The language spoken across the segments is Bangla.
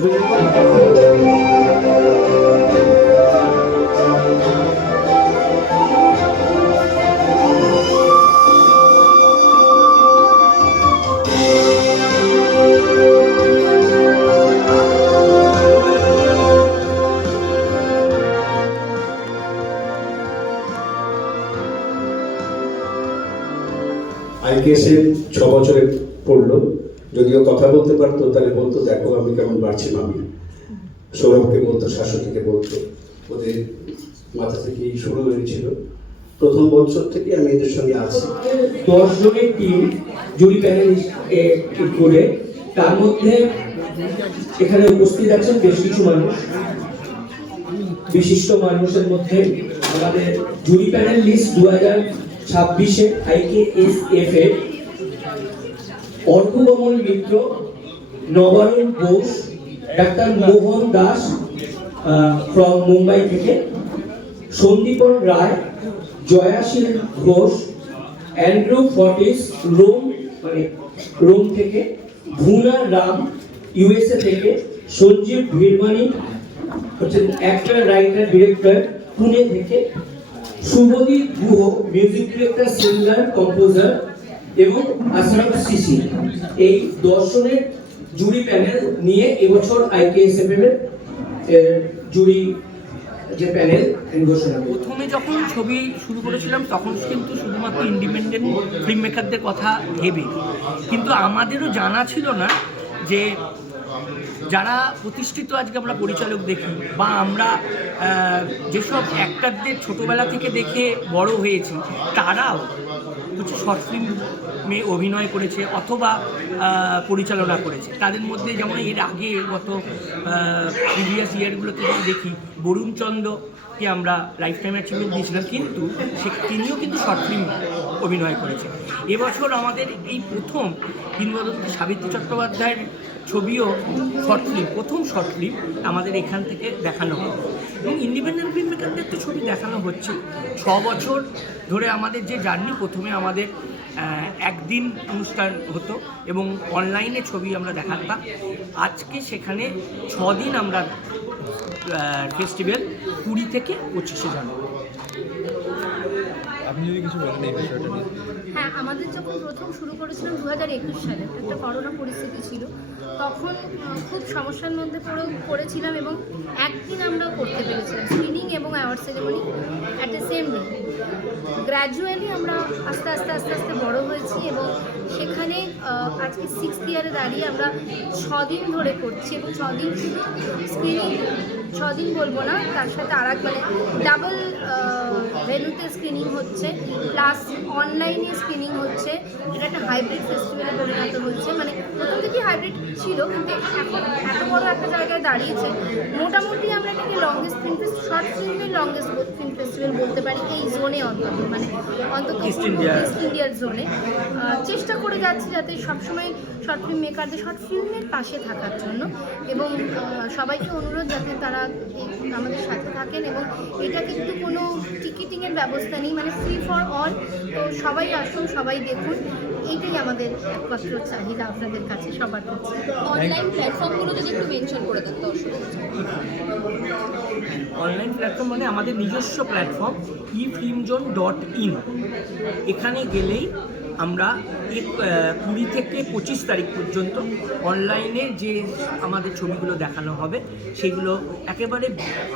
আইকেএসে 6 বছরে পড়লো, যদিও কথা বলতে পারতো তাহলে বলতো দেখো আমি কেমন বাড়ছি মামি, সৌরভকে বলতো, শাশ্বতীকে বলতো, ওদের মাথা থেকেই শুরু হয়েছিল। প্রথম বছর থেকে আমি এদের সঙ্গে আছি। 10 জনের টিম জুরি প্যানেল করে, তার মধ্যে এখানে উপস্থিত আছেন বেশ কিছু মানুষ, বিশিষ্ট মানুষের মধ্যে আমাদের জুরি প্যানেল লিস্ট 2026-এ আইকেএসএফ এর অর্ঘকমল মিত্র, নবারুণ ঘোষ, ডাক্তার মোহন দাস ফ্রম মুম্বাই থেকে, Sandipan Ray, Jayashil Ghosh, Andrew Fortis Rome থেকে, ভুনা রাম ইউএসএ থেকে, সঞ্জীব ভিরমানি হচ্ছেন অ্যাক্টর, রাইটার, ডিরেক্টর পুনে থেকে, Shubhadeep Guha music director, singer, composer এবং আশরাফ সিসি। এই 10 জনের জুরি প্যানেল নিয়ে এবছর আইকেএসএফ এর জুরি যে প্যানেল ঘোষণা। প্রথমে যখন ছবি শুরু করেছিলাম তখন কিন্তু শুধুমাত্র ইন্ডিপেন্ডেন্ট ফিল্ম মেকারদের কথা ভেবে, কিন্তু আমাদেরও জানা ছিল না যে যারা প্রতিষ্ঠিত আজকে আমরা পরিচালক দেখি বা আমরা যেসব অ্যাক্টরদের ছোটোবেলা থেকে দেখে বড় হয়েছি, তারাও কিছু শর্ট ফিল্মে অভিনয় করেছে অথবা পরিচালনা করেছে। তাদের মধ্যে যেমন এর আগে গত প্রিভিয়াস ইয়ারগুলোতে যদি দেখি, বরুণ চন্দ্রকে আমরা লাইফ টাইম অ্যাচিভমেন্ট দিয়েছিলাম, কিন্তু তিনিও কিন্তু শর্ট ফিল্ম অভিনয় করেছে। এবছর আমাদের এই প্রথম কিংবদন্তি সাবিত্রী চট্টোপাধ্যায়ের ছবিও শর্ট ফিল্ম, প্রথম শর্ট ফিল্ম আমাদের এখান থেকে দেখানো হবে। এবং ইন্ডিপেন্ডেন্ট ফিল্ম মেকারদের তো ছবি দেখানো হচ্ছে 6 বছর ধরে। আমাদের যে জার্নি, প্রথমে আমাদের একদিন অনুষ্ঠান হতো এবং অনলাইনে ছবি আমরা দেখাতাম। আজকে সেখানে 6 দিন আমরা ফেস্টিভ্যাল, 20 থেকে 25 জানুয়ারি। আপনি যদি কিছু বলেন এই বিষয়টা নিয়ে। হ্যাঁ, আমাদের যখন প্রথম শুরু করেছিলাম 2021 সালে, একটা করোনা পরিস্থিতি ছিল, তখন খুব সমস্যার মধ্যে পড়েছিলাম এবং একদিন আমরা করতে পেরেছিলাম স্ক্রিনিং এবং award ceremony at the same day. Gradually আমরা আস্তে আস্তে বড় হয়েছি এবং সেখানে আজকে 6th ইয়ারে দাঁড়িয়ে আমরা 6 দিন ধরে করছি এবং 6 দিন শুধু স্ক্রিনিং, 6 দিন বলবো না, তার সাথে আর মানে ডাবল ভেন্যুতে স্ক্রিনিং হচ্ছে, প্লাস অনলাইনে স্ক্রিনিং হচ্ছে। এটা একটা হাইব্রিড ফেস্টিভ্যালে পরিণত হচ্ছে। মানে প্রথম থেকেই হাইব্রিড ছিল, কিন্তু এখন এত বড় একটা জায়গায় দাঁড়িয়েছে। মোটামুটি আমরা এটাকে লংগেস্ট ফিল্ম ফেস্টিভ্যাল, শর্ট ফিল্মের লংগেস্ট ফিল্ম ফেস্টিভ্যাল বলতে পারি এই জোনে, মানে অন্তত ইস্ট ইন্ডিয়ার জোনে। চেষ্টা করে যাচ্ছি যাতে সবসময় শর্ট ফিল্ম মেকারদের শর্ট ফিল্মের পাশে থাকার জন্য, এবং সবাইকে অনুরোধ যাতে তারা আমাদের সাথে থাকেন। এবং এটা কিন্তু কোনো টিকিটিংয়ের ব্যবস্থা নেই, মানে ফ্রি ফর অল। তো সবাই আসুন, সবাই দেখুন, এইটাই আমাদের একমাত্র চাহিদা আপনাদের কাছে, সবার কাছে। অনলাইন প্ল্যাটফর্মগুলো যদি একটু মেনশন করে দেন দর্শক। অনলাইন প্ল্যাটফর্ম মানে আমাদের নিজস্ব প্ল্যাটফর্ম efilmzone.in। এখানে গেলেই আমরা 20 থেকে 25 তারিখ পর্যন্ত অনলাইনে যে আমাদের ছবিগুলো দেখানো হবে সেগুলো একেবারে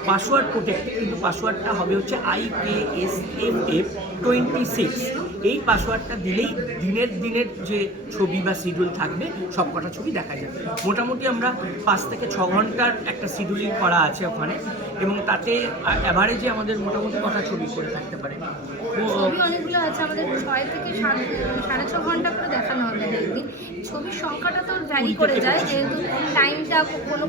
পাসওয়ার্ড প্রোটেক্ট, কিন্তু পাসওয়ার্ডটা হবে হচ্ছে IKSFF26। এই পাসওয়ার্ডটা দিলেই দিনের যে ছবি বা শিডিউল থাকবে সব কটা ছবি দেখা যাবে। মোটামুটি আমরা 5 থেকে 6 ঘন্টার একটা শিডিউলিং করা আছে ওখানে, এবং তাতে অ্যাভারেজে আমাদের মোটামুটি কটা ছবি করে থাকতে পারে। ছবি অনেকগুলো আছে আমাদের, 6 থেকে 6.5 ঘন্টা করে দেখানো হবে একদিন। ছবির সংখ্যাটা তো ভ্যারি করে যায়, যেহেতু টাইমটা কোনো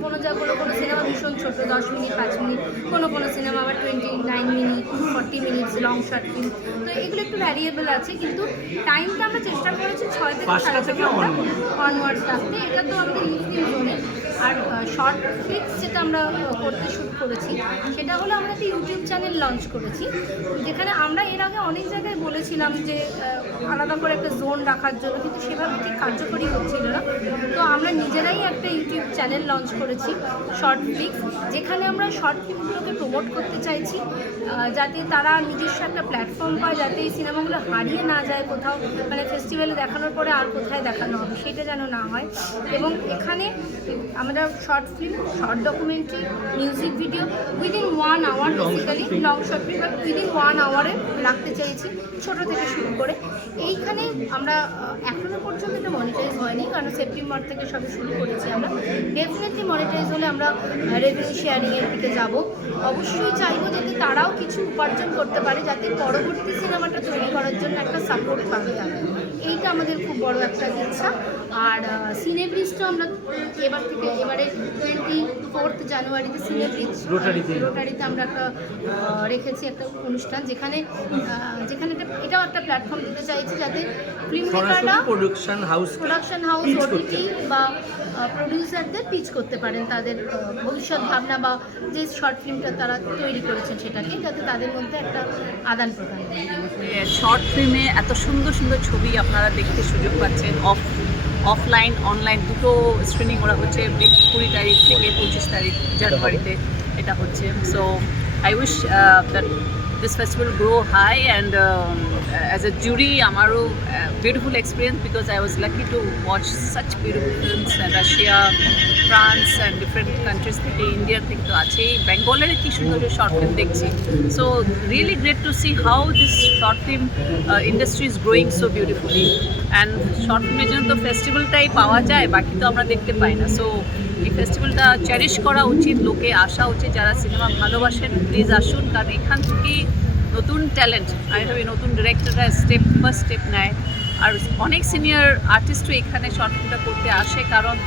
সিনেমা ভীষণ ছোটো, 10 মিনিট, 5 মিনিট, কোনো সিনেমা আবার 29 minute, 40 minutes long short film. তো এগুলো একটু ভ্যারিয়েবল আছে, কিন্তু টাইমটা আমরা চেষ্টা করেছি 6 থেকে 5.5 ঘন্টা অনওয়ার্ডস রাখতে। এটা তো আমাদের লিফটিং জোনে। আর শর্ট ফিক্স যেটা আমরা করতে শুরু করেছি সেটা হলো আমরা একটা ইউটিউব চ্যানেল লঞ্চ করেছি, যেখানে আমরা এর আগে অনেক জায়গায় বলেছিলাম যে আলাদা করে একটা জোন রাখার জন্য, কিন্তু সেভাবে ঠিক কার্যকরী হচ্ছিল না। তো আমরা নিজেরাই একটা ইউটিউব চ্যানেল লঞ্চ করেছি শর্ট ফিক্স, যেখানে আমরা শর্ট ফিল্মগুলোকে প্রমোট করতে চাইছি, যাতে তারা নিজস্ব একটা প্ল্যাটফর্ম পায়, যাতে এই সিনেমাগুলো হারিয়ে না যায় কোথাও, মানে ফেস্টিভ্যালে দেখানোর পরে আর কোথায় দেখানো হবে সেটা যেন না হয়। এবং এখানে আমরা short film, short documentary, music video within 1 hour, basically long short film but within 1 আওয়ারে রাখতে চাইছি, ছোট থেকে শুরু করে। এইখানে আমরা এখনও পর্যন্ত এটা মনিটাইজ হয়নি, কারণ সেপ্টেম্বর থেকে সবে শুরু করেছি আমরা। ডেফিনেটলি মনিটাইজ হলে আমরা রেভিনিউ শেয়ারিংয়ের দিকে যাব। অবশ্যই চাইবো যাতে তারাও কিছু উপার্জন করতে পারে, যাতে পরবর্তী সিনেমাটা তৈরি করার জন্য একটা সাপোর্ট পাবে তারা। এইটা আমাদের খুব বড় একটা ইচ্ছা। আর সিনেব্রিজটা আমরা এবারে 24 জানুয়ারিতে সিনেব্রিজ রোটারিতে আমরা একটা রেখেছি একটা অনুষ্ঠান, যেখানে এটাও একটা প্ল্যাটফর্ম দিতে চাইছি, যাতে ফিল্ম মেকাররা প্রোডাকশন হাউস ওটিটি বা প্রডিউসারদের পিচ করতে পারেন তাদের ভবিষ্যৎ ভাবনা বা যে শর্ট ফিল্মটা তারা তৈরি করেছেন সেটাকে, যাতে তাদের মধ্যে একটা আদান প্রদান হয়। শর্ট ফিল্মে এত সুন্দর সুন্দর ছবি আপনারা দেখতে সুযোগ পাচ্ছেন। অফলাইন অনলাইন দুটো স্ক্রিনিং করা হচ্ছে 20 তারিখ থেকে 25 তারিখ জানুয়ারিতে এটা হচ্ছে। So I wish that this festival grow high, and as a jury আমারও beautiful experience because I was lucky to watch such beautiful films in Russia, France and different countries থেকে, India থেকে তো আছেই, বেঙ্গলের কি সুন্দর শর্ট ফিল্ম দেখছি। So really great to see how this short film industry is growing so beautifully, and short ফিল্মের জন্য তো ফেস্টিভ্যালটাই পাওয়া যায়, বাকি তো আমরা দেখতে পাই না। সো এই ফেস্টিভ্যালটা চেরিশ করা উচিত, লোকে আসা উচিত, যারা সিনেমা ভালোবাসেন প্লিজ আসুন, কারণ এখান থেকেই নতুন ট্যালেন্ট, আমি ভাবি নতুন ডিরেক্টররা ফার্স্ট স্টেপ নেয়। আর অনেক সিনিয়র আর্টিস্টও এখানে শর্ট ফিল্মটা করতে আসে, কারণ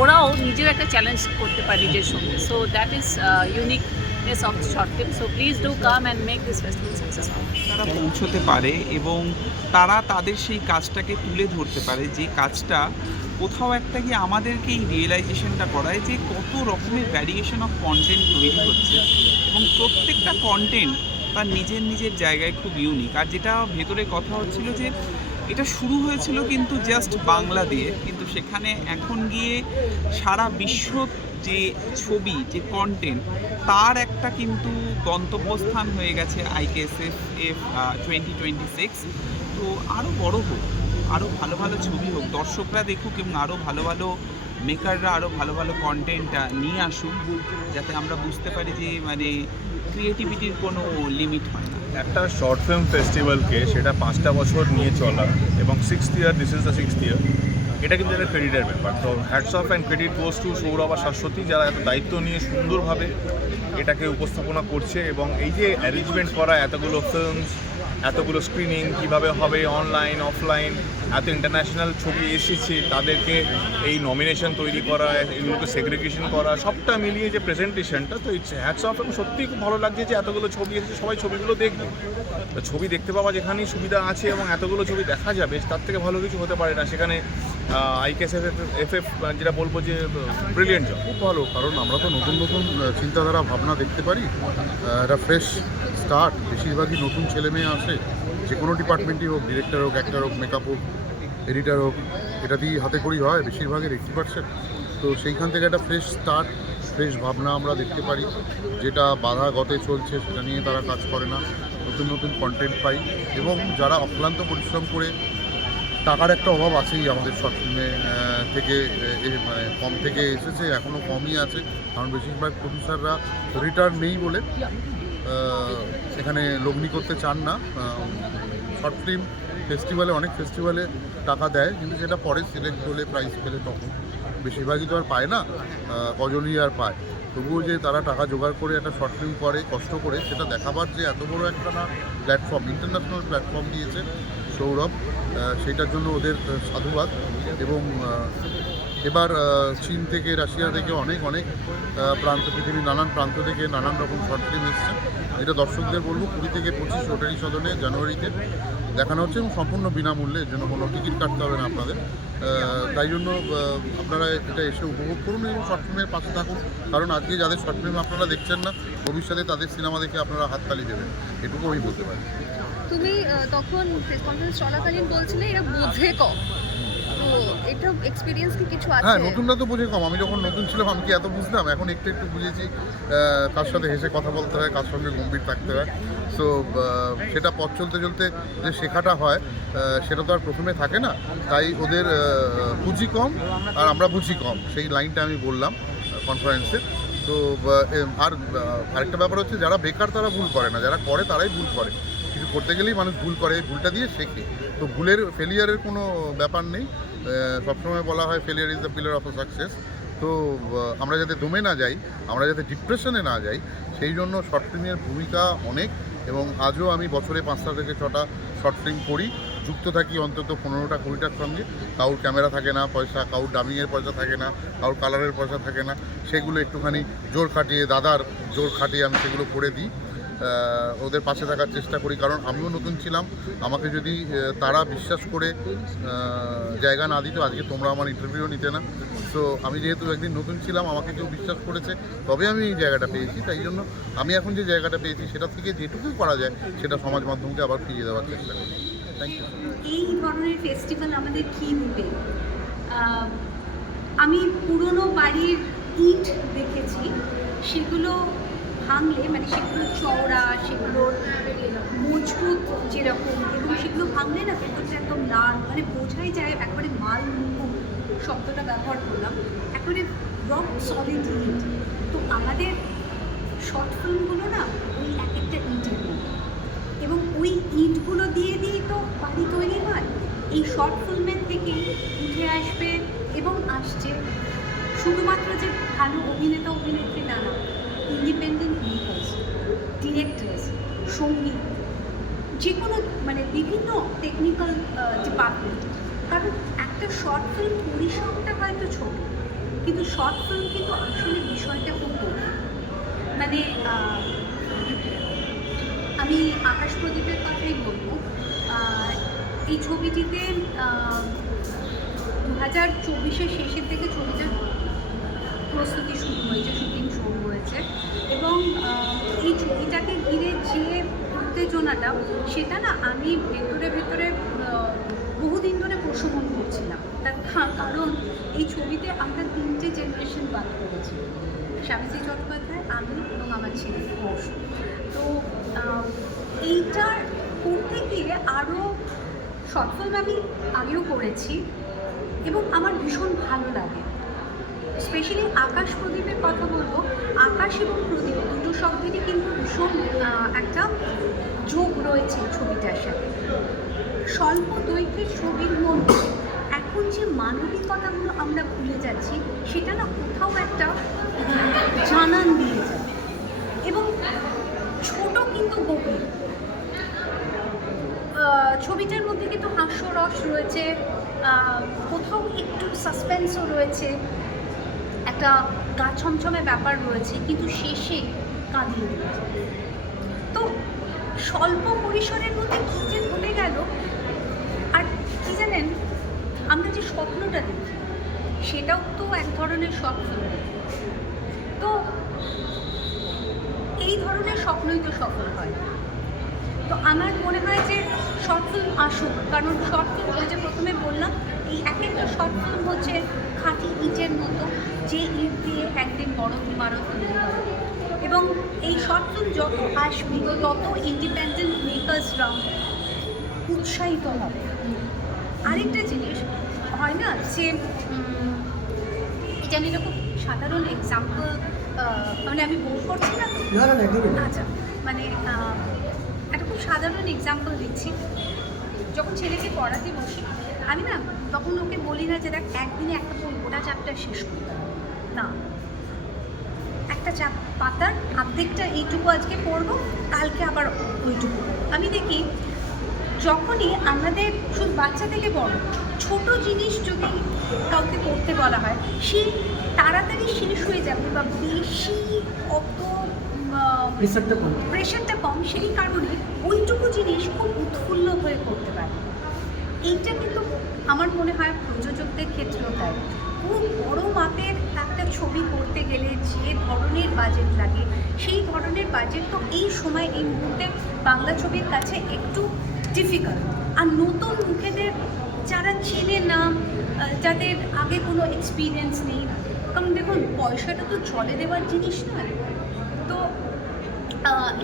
ওরাও নিজের একটা চ্যালেঞ্জ করতে পারে নিজের সঙ্গে। So that is uniqueness of short film. So please do come and make this festival successful. তারা পৌঁছতে পারে এবং তারা তাদের সেই কাজটাকে তুলে ধরতে পারে, যে কাজটা কোথাও একটা গিয়ে আমাদেরকে এই রিয়েলাইজেশনটা করায় যে কত রকমের ভ্যারিয়েশন অফ কন্টেন্ট তৈরি হচ্ছে, এবং প্রত্যেকটা কন্টেন্ট তার নিজের জায়গায় খুব ইউনিক। আর যেটা ভেতরে কথা হচ্ছিল যে এটা শুরু হয়েছিল কিন্তু জাস্ট বাংলা দিয়ে, কিন্তু সেখানে এখন গিয়ে সারা বিশ্ব যে ছবি, যে কন্টেন্ট, তার একটা কিন্তু গন্তব্যস্থান হয়ে গেছে IKSF 2026। তো আরও বড় হোক, আরও ভালো ভালো ছবি হোক, দর্শকরা দেখুক, এবং আরও ভালো ভালো মেকাররা আরও ভালো ভালো কন্টেন্ট নিয়ে আসুক, যাতে আমরা বুঝতে পারি যে মানে ক্রিয়েটিভিটির কোনো লিমিট হয় না। একটা শর্ট ফিল্ম ফেস্টিভ্যালকে সেটা 5টা বছর নিয়ে চলা, এবং 6th year, this is the 6th year, এটা কিন্তু একটা ক্রেডিটের ব্যাপার। তো hats off and credit goes to Sourav আর শাশ্বতী, যারা এত দায়িত্ব নিয়ে সুন্দরভাবে এটাকে উপস্থাপনা করছে, এবং এই যে অ্যারেঞ্জমেন্ট করা এতগুলো ফিল্মস, এতগুলো স্ক্রিনিং কীভাবে হবে, অনলাইন অফলাইন, এত ইন্টারন্যাশনাল ছবি এসেছে, তাদেরকে এই নমিনেশন তৈরি করা, এগুলোকে সেগ্রিগেশন করা, সবটা মিলিয়ে যে প্রেজেন্টেশনটা, তো ইটস হ্যাটস অফ। এবং সত্যিই খুব ভালো লাগছে যে এতগুলো ছবি এসেছে, সবাই ছবিগুলো দেখবে। তো ছবি দেখতে পাওয়া যেখানেই সুবিধা আছে এবং এতগুলো ছবি দেখা যাবে, তার থেকে ভালো কিছু হতে পারে না। সেখানে IKSF যেটা বলবো যে ব্রিলিয়েন্ট জব, খুব ভালো, কারণ আমরা তো নতুন চিন্তাধারা ভাবনা দেখতে পারি, একটা ফ্রেশ স্টার্ট। বেশিরভাগই নতুন ছেলে মেয়ে আসে, যে কোনো ডিপার্টমেন্টই হোক, ডিরেক্টর হোক, অ্যাক্টর হোক, মেকআপ হোক, এডিটার হোক, এটা দিয়েই হাতে করি হয় বেশিরভাগের 80%। তো সেইখান থেকে একটা ফ্রেশ স্টার্ট, ফ্রেশ ভাবনা আমরা দেখতে পারি, যেটা বাধা গতে চলছে সেটা নিয়ে তারা কাজ করে না, নতুন কন্টেন্ট পাই। এবং যারা অক্লান্ত পরিশ্রম করে, টাকার একটা অভাব আছেই আমাদের শর্ট ফিল্মে থেকে, মানে কম থেকে এসেছে, এখনও কমই আছে, কারণ বেশিরভাগ প্রডিউসাররা রিটার্ন নেই বলে এখানে লগ্নি করতে চান না। শর্ট ফিল্ম ফেস্টিভ্যালে, অনেক ফেস্টিভ্যালে টাকা দেয়, কিন্তু সেটা পরে সিলেক্ট হলে, প্রাইজ পেলে তখন, বেশিরভাগই তো আর পায় না, কজনই আর পায়। তবুও যে তারা টাকা জোগাড় করে একটা শর্ট ফিল্ম করে, কষ্ট করে, সেটা দেখাবার যে এত বড় একটা না প্ল্যাটফর্ম, ইন্টারন্যাশনাল প্ল্যাটফর্ম দিয়েছে সৌরভ, সেইটার জন্য ওদের সাধুবাদ। এবং এবার চীন থেকে, রাশিয়া থেকে, অনেক প্রান্ত, পৃথিবীর নানান প্রান্ত থেকে নানান রকম শর্ট ফিল্ম এসছে, এটা দর্শকদের বলবো 20 থেকে 25 রোটারি সদনে জানুয়ারিতে দেখানো হচ্ছে এবং সম্পূর্ণ বিনামূল্যে, এর জন্য কোনো টিকিট কাটতে হবে না আপনাদের। তাই জন্য আপনারা এটা এসে উপভোগ করুন এবং শর্ট ফিল্মের পাশে থাকুন, কারণ আজকে যাদের শর্ট ফিল্ম আপনারা দেখছেন না, ভবিষ্যতে তাদের সিনেমা দেখে আপনারা হাততালি দেবেন, এটুকু আমি বলতে পারি। তুমি তখন প্রেস কনফারেন্স চলাকালীন বলছিলে এরা বোঝে কম, তো এটা এক্সপিরিয়েন্স কি কিছু আছে? হ্যাঁ, নতুনরা তো বোঝে কম। আমি যখন নতুন ছিলাম আমি কি এত বুঝতাম? এখন একটু একটু বুঝেছি কার সাথে হেসে কথা বলতে হয়, কার সঙ্গে গম্ভীর থাকতে হয়। সো সেটা পথ চলতে চলতে যে শেখাটা হয় সেটা তো আর প্রথমে থাকে না, তাই ওদের বুঝি কম আর আমরা বুঝি কম, সেই লাইনটা আমি বললাম কনফারেন্সে। তো আর আরেকটা ব্যাপার হচ্ছে, যারা বেকার তারা ভুল করে না, যারা করে তারাই ভুল করে। কিছু করতে গেলেই মানুষ ভুল করে, ভুলটা দিয়ে শেখে। তো ফেলিয়ারের কোনো ব্যাপার নেই। সবসময় বলা হয় failure is the pillar of success. তো আমরা যাতে দমে না যাই, আমরা যাতে ডিপ্রেশনে না যাই, সেই জন্য শর্ট ফিল্মের ভূমিকা অনেক। এবং আজও আমি বছরে 5টা থেকে 6টা শর্ট ফিল্ম করি, যুক্ত থাকি অন্তত 15টা 20টার সঙ্গে। কারোর ক্যামেরা থাকে না পয়সা, কারোর ডাবিংয়ের পয়সা থাকে না, কারোর কালারের পয়সা থাকে না, সেগুলো একটুখানি জোর খাটিয়ে, দাদার জোর খাটিয়ে আমি সেগুলো করে দিই। ওদের পাশে থাকার চেষ্টা করি, কারণ আমিও নতুন ছিলাম। আমাকে যদি তারা বিশ্বাস করে জায়গা না দিত, আজকে তোমরা আমার ইন্টারভিউ নিতে না। তো আমি যেহেতু একদিন নতুন ছিলাম, আমাকে কেউ বিশ্বাস করেছে, তবে আমি এই জায়গাটা পেয়েছি। তাই জন্য আমি এখন যে জায়গাটা পেয়েছি সেটা থেকে যেটুকু করা যায় সেটা সমাজ মাধ্যমকে আবার ফিরিয়ে দেওয়ার চেষ্টা করি। Thank you. এই ধরনের ফেস্টিভ্যাল আমাদের কী রূপে? আমি পুরনো বাড়ির ইট দেখেছি, সেগুলো ভাঙলে, মানে সেগুলো চওড়া, সেগুলোর মজবুত যেরকম, এবং সেগুলো ভাঙলে না ভেতরটা একদম লাল, মানে বোঝাই যায় একবারে মাল মুখ শব্দটা ব্যবহার করলাম, একবারে রক সলিড ইট। তো আমাদের শর্ট ফিল্মগুলো না ওই এক একটা ইটের মতো, এবং ওই ইটগুলো দিয়ে দিয়েই তো বাড়ি তৈরি হয়। এই শর্ট ফিল্মের থেকেই উঠে আসবে এবং আসছে শুধুমাত্র যে ভালো অভিনেতা অভিনেত্রী না, ইন্ডিপেন্ডেন্ট মেকার্স, ডিরেক্টরস, সঙ্গীত, যে কোনো মানে বিভিন্ন টেকনিক্যাল ডিপার্টমেন্ট। কারণ একটা শর্ট ফিল্ম পরিসরটা হয়তো ছোট, কিন্তু শর্ট ফিল্ম কিন্তু আসলে বিষয়টা খুব বড়। মানে আমি আকাশ প্রদীপের কথাই বলবো। এই ছবিটিতে 2024-এর শেষের থেকে ছবিটার প্রস্তুতি শুরু হয়েছে, শুটিং শুরু হয়েছে, এবং এই ছবিটাকে ঘিরে যে উত্তেজনাটা, সেটা না আমি ভেতরে ভেতরে বহুদিন ধরে প্রশমন করছিলাম। তার কারণ এই ছবিতে আমরা 3টে জেনারেশন বাদ করেছি, সাবিত্রী চট্টোপাধ্যায়, আমি এবং আমার ছেলে ঘোষ। তো এইটা করতে গিয়ে আরও শর্ট ফিল্ম আমি আগেও করেছি এবং আমার ভীষণ ভালো লাগে। স্পেশালি আকাশ প্রদীপের কথা বলবো। আকাশ এবং প্রদীপ দুটো শব্দেরই কিন্তু ভীষণ একটা যোগ রয়েছে ছবিটার সাথে। স্বল্প দৈর্ঘ্যের ছবির মধ্যে এখন যে মানবিকতাগুলো আমরা ভুলে যাচ্ছি, সেটা না কোথাও একটা জানান দিয়ে যায়, এবং ছোট কিন্তু গভীর। ছবিটার মধ্যে কিন্তু হাস্যরস রয়েছে, কোথাও একটু সাসপেন্সও রয়েছে, একটা গা ছমছমে ব্যাপার রয়েছে, কিন্তু শেষে কাঁদিয়ে দিয়েছে। তো স্বল্প পরিসরের মধ্যে কী যে ঘটে গেল। আর কি জানেন, আমরা যে স্বপ্নটা দেখি সেটাও তো এক ধরনের স্বপ্ন। তো এই ধরনের স্বপ্নই তো সফল হয়। তো আমার মনে হয় যে শর্ট ফিল্ম আসুক, কারণ শর্ট ফিল্ম, ওই যে প্রথমে বললাম, এই এক একটা শর্ট ফিল্ম হচ্ছে খাঁটি ইটের মতো, যে ইট দিয়ে একদিন বড় ইমারত তৈরি হবে। এবং এই শর্ট ফিল্ম যত আসবে তত ইন্ডিপেন্ডেন্ট মেকার্সরা উৎসাহিত হবে। আরেকটা জিনিস হয় না যে, এটা আমি এরকম সাধারণ এক্সাম্পল, মানে আমি বোর করছি না, আচ্ছা, মানে একটা খুব সাধারণ এক্সাম্পল দিচ্ছি। যখন ছেলেকে পড়াতে বসি, আমি না তখন ওকে বলি না যে দেখ একদিনে একটা গোটা চ্যাপ্টার শেষ করতে হবে না, একটা পাতার অর্ধেকটা এইটুকু আজকে পড়বো, কালকে আবার ওইটুকু। আমি দেখি যখনই আমাদের শুধু বাচ্চা থেকে বড় ছোট জিনিস যদি কাউকে করতে বলা হয়, সেই তাড়াতাড়ি শেষ হয়ে যাবে বা বেশি অত প্রেশারটা কম। প্রেশারটা কম, সেই কারণে ওইটুকু জিনিস খুব উৎফুল্ল হয়ে করতে পারে। এইটা কিন্তু আমার মনে হয় প্রযোজকদের ক্ষেত্রেও তাই। খুব বড় মাপের একটা ছবি করতে গেলে যে ধরনের বাজেট লাগে, সেই ধরনের বাজেট তো এই সময় এই মুহূর্তে বাংলা ছবির কাছে একটু ডিফিকাল্ট। আর নতুন মুখেদের যারা চেনে না, যাদের আগে কোনো এক্সপিরিয়েন্স নেই, কারণ দেখুন পয়সাটা তো চলে দেওয়ার জিনিস নয়, তো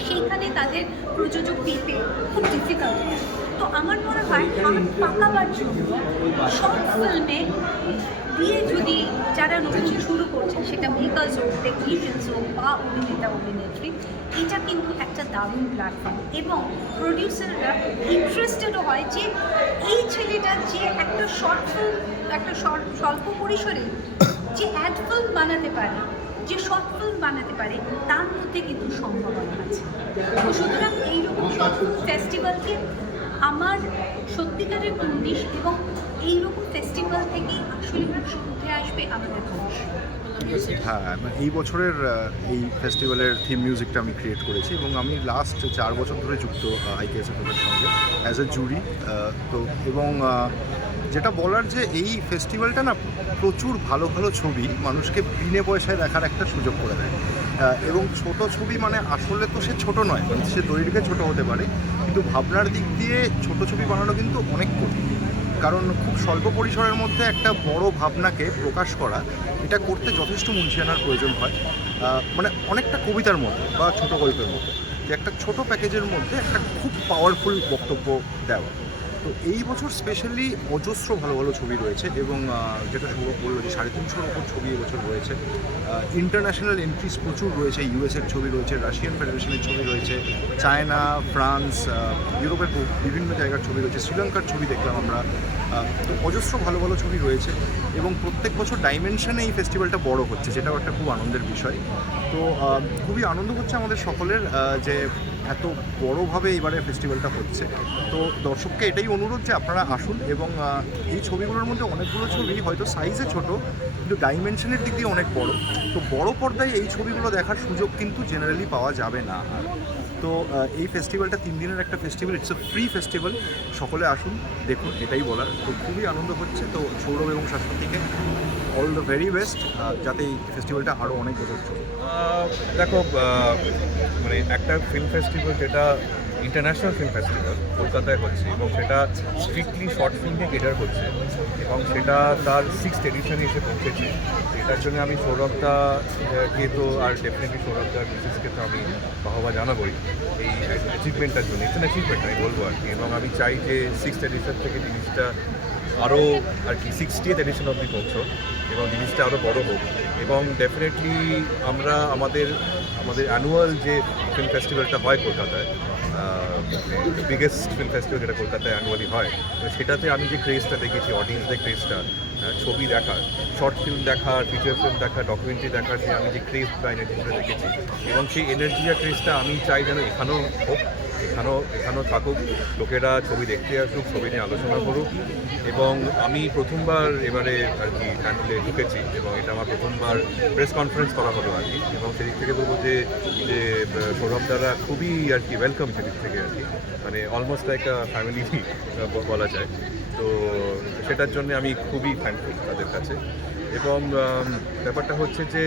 সেইখানে তাদের প্রযোজক পেতে খুব ডিফিকাল্ট। তো আমার মনে হয় হাত পাকাবার জন্য শর্ট ফিল্মে দিয়ে যদি যারা নতুন শুরু করছে, সেটা মেকার্স হোক, টেকনিশিয়ানস হোক বা অভিনেতা অভিনেত্রী, এটা কিন্তু একটা দারুণ প্ল্যাটফর্ম। এবং প্রডিউসাররা ইন্টারেস্টেডও হয় যে এই ছেলেটা যে একটা শর্ট ফিল্ম, একটা স্বল্প পরিসরে যে অ্যাড ফিল্ম বানাতে পারে, যে শর্ট ফিল্ম বানাতে পারে, তার মধ্যে কিন্তু সম্ভাবনা আছে। তো সুতরাং এইরকম শর্ট ফিল্ম ফেস্টিভ্যালকে আমার সত্যিকারের উদ্দেশ, এবং এইরকম ফেস্টিভ্যাল থেকেই আসলে উঠে আসবে আমাদের ভবিষ্যৎ। হ্যাঁ, এই বছরের এই ফেস্টিভ্যালের থিম মিউজিকটা আমি ক্রিয়েট করেছি এবং আমি লাস্ট 4 বছর ধরে যুক্ত IKSFM-এর সঙ্গে অ্যাজ এ জুরি। তো এবং যেটা বলার যে এই ফেস্টিভ্যালটা না প্রচুর ভালো ভালো ছবি মানুষকে বিনে পয়সায় দেখার একটা সুযোগ করে দেয়। এবং ছোট ছবি মানে আসলে তো সে ছোট নয়, মানে সে দৈর্ঘ্যে ছোট হতে পারে, কিন্তু ভাবনার দিক দিয়ে ছোট ছবি বানানো কিন্তু অনেক কঠিন। কারণ খুব স্বল্প পরিসরের মধ্যে একটা বড় ভাবনাকে প্রকাশ করা, এটা করতে যথেষ্ট মুন্সিয়ানার প্রয়োজন হয়। মানে অনেকটা কবিতার মতো বা ছোট গল্পের মতো, যে একটা ছোট প্যাকেজের মধ্যে একটা খুব পাওয়ারফুল বক্তব্য দেওয়া। তো এই বছর স্পেশালি অজস্র ভালো ভালো ছবি রয়েছে এবং যেটা সৌরভ বললো যে 350-এর ওপর ছবি এবছর রয়েছে। ইন্টারন্যাশনাল এন্ট্রিজ প্রচুর রয়েছে, ইউএসের ছবি রয়েছে, রাশিয়ান ফেডারেশনের ছবি রয়েছে, চায়না, ফ্রান্স, ইউরোপের বিভিন্ন জায়গার ছবি রয়েছে, শ্রীলঙ্কার ছবি দেখলাম আমরা। তো অজস্র ভালো ভালো ছবি রয়েছে এবং প্রত্যেক বছর ডাইমেনশনে এই ফেস্টিভ্যালটা বড় হচ্ছে, যেটাও একটা খুব আনন্দের বিষয়। তো খুবই আনন্দ হচ্ছে আমাদের সকলের যে এত বড়োভাবে এবারে ফেস্টিভ্যালটা হচ্ছে। তো দর্শককে এটাই অনুরোধ যে আপনারা আসুন এবং এই ছবিগুলোর মধ্যে অনেকগুলো ছবি হয়তো সাইজে ছোট কিন্তু ডাইমেনশনের দিক দিয়ে অনেক বড়। তো বড় পর্দায় এই ছবিগুলো দেখার সুযোগ কিন্তু জেনারেলি পাওয়া যাবে না। তো এই ফেস্টিভ্যালটা 3 দিনের একটা festival, it's a free festival, সকলে আসুন দেখুন, এটাই বলার। তো খুবই আনন্দ হচ্ছে। তো সৌরভ এবং শাশ্বতীকে অল দ্য ভেরি বেস্ট, যাতে এই ফেস্টিভ্যালটা আরও অনেক বছর চলে। দেখো, মানে একটা ফিল্ম ফেস্টিভ্যাল যেটা ইন্টারন্যাশনাল ফিল্ম ফেস্টিভ্যাল কলকাতায় হচ্ছে এবং সেটা স্ট্রিক্টলি শর্ট ফিল্মে কেটার করছে এবং সেটা তার 6th এডিশনে এসে পৌঁছেছে। এটার জন্য আমি সৌরভদাকে তো আর ডেফিনেটলি সৌরভদার মিসেসকে তো আমি বাহবা জানাবই এই অ্যাচিভমেন্টটার জন্য। ইটস অ্যান অ্যাচিভমেন্ট আমি বলবো আর কি। এবং আমি চাই যে 6th এডিশন থেকে জিনিসটা আরও আর কি 60th এডিশন অবধি পৌঁছো এবং জিনিসটা আরও বড় হোক। এবং ডেফিনেটলি আমরা আমাদের অ্যানুয়াল যে ফিল্ম ফেস্টিভ্যালটা হয় কলকাতায়, বিগেস্ট ফিল্ম ফেস্টিভ্যাল যেটা কলকাতায় অ্যানুয়ালি হয়, সেটাতে আমি যে ক্রেজটা দেখেছি, অডিয়েন্সদের ক্রেজটা, ছবি দেখার, শর্ট ফিল্ম দেখার, ফিচার ফিল্ম দেখার, ডকুমেন্টারি দেখার, যে আমি যে ক্রেজ বা এনার্জিটা দেখেছি এবং সেই এনার্জি আর ক্রেজটা আমি চাই যেন এখানেও হোক, এখানেও থাকুক, লোকেরা ছবি দেখতে আসুক, ছবি নিয়ে আলোচনা করুক। এবং আমি প্রথমবার এবারে আর কি প্যানেলে ঢুকেছি এবং এটা আমার প্রথমবার প্রেস কনফারেন্স করা হলো আর কি। এবং সেদিক থেকে বলবো যে সৌরভ দ্বারা খুবই আর কি ওয়েলকাম সেদিক থেকে আর কি, মানে অলমোস্ট লাইক আ ফ্যামিলি বলা যায়। তো সেটার জন্য আমি খুবই থ্যাঙ্কফুল তাদের কাছে। এবং ব্যাপারটা হচ্ছে যে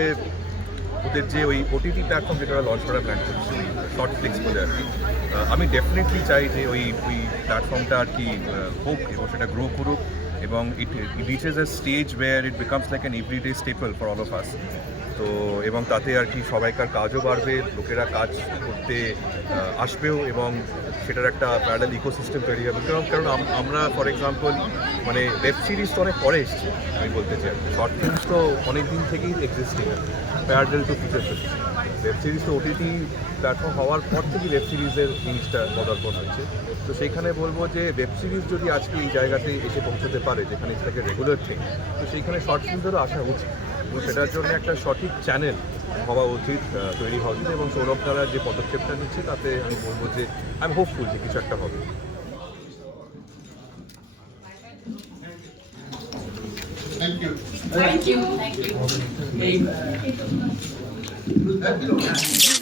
ওদের যে ওই OTT প্ল্যাটফর্ম যেটা লঞ্চ করার প্ল্যান করছে, শর্ট ফ্লিক্স বলে আর কি, আমি ডেফিনেটলি চাই যে ওই প্ল্যাটফর্মটা আর কি হোক এবং সেটা গ্রো করুক এবং it reaches a stage where it becomes like an everyday staple for all of us. তো এবং তাতে আর কি সবাইকার কাজও বাড়বে, লোকেরা কাজ করতে আসবেও এবং সেটার একটা প্যারালাল ইকোসিস্টেম তৈরি হবে। কারণ আমরা ফর এক্সাম্পল মানে ওয়েব সিরিজ তো অনেক পরে এসছে, আমি বলতে চাই শর্ট ফিল্মস তো অনেক দিন থেকেই existing parallel to feature film. Web series তো OTT প্ল্যাটফর্ম হওয়ার পর থেকেই ওয়েব সিরিজের জিনিসটা পদার্পণ হয়েছে। তো সেইখানে বলবো যে ওয়েব সিরিজ যদি আজকে এই জায়গাতে এসে পৌঁছতে পারে যেখানে এটাকে রেগুলার থিং, তো সেইখানে শর্ট ফিল্মদেরও আসা উচিত এবং সেটার জন্য একটা সঠিক চ্যানেল হওয়া উচিত, তৈরি হওয়া উচিত। এবং সৌরভ দ্বারা যে পদক্ষেপটা নিচ্ছে তাতে আমি বলবো যে আই এম হোপফুল যে কিছু একটা হবে। Thank you.